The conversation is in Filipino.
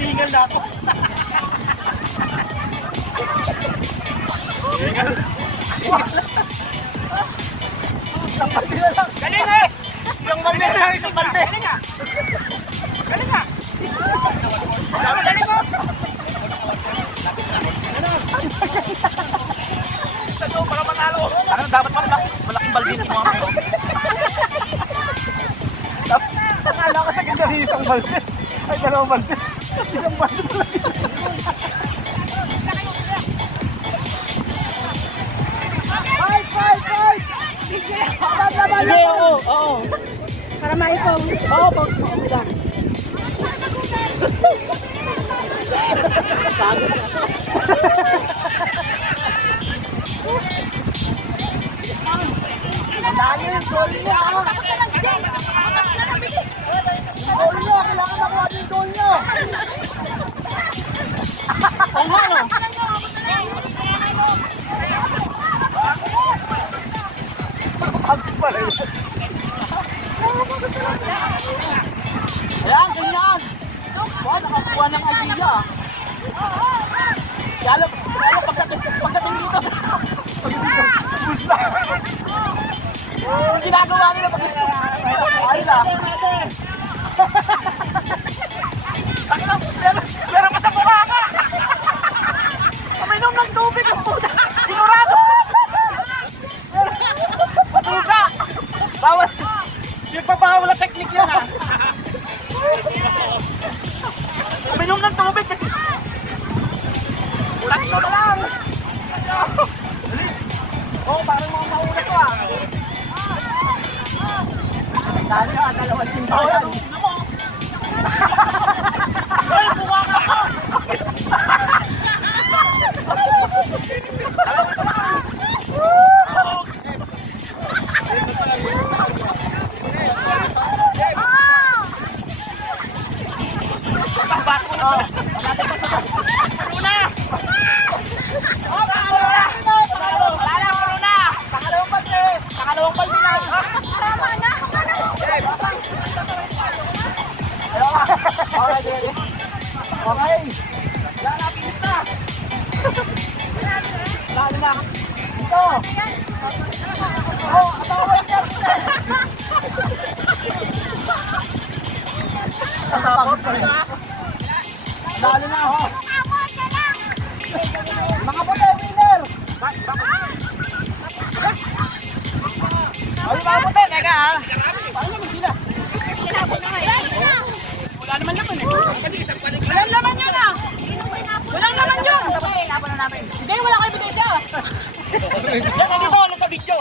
Tinggal na ako. Akala ko sa ganda isang balde. Ay, dalawang balde. Isang balde pala. Fight, fight, fight! Sige, oo, oo. Para maipong. Oo, pag lang. Dami Ang pala yun. Ayan, ganyan. Wow, nakakuha ng idea. Lalo, lalo pagdating, pagdating dito. Yung ginagawa nila pagdating. Ayun ah. Na technique yun ha. Uminom ng tubig. Tatlo na lang. Oh, parang mga mauna to ah. Dali ah, dalawang timba yan. Ay, Okay. Wala na, na. Lalo na. Ito. Oh, atawin niya. Lalo na ho. Mga puti, winner. Ay, mga puti, teka ha. Wala naman yun eh. Walang laman yun ah. Walang laman yun. Hindi, wala kayo bigay siya. Yan, hindi mo ano sa video.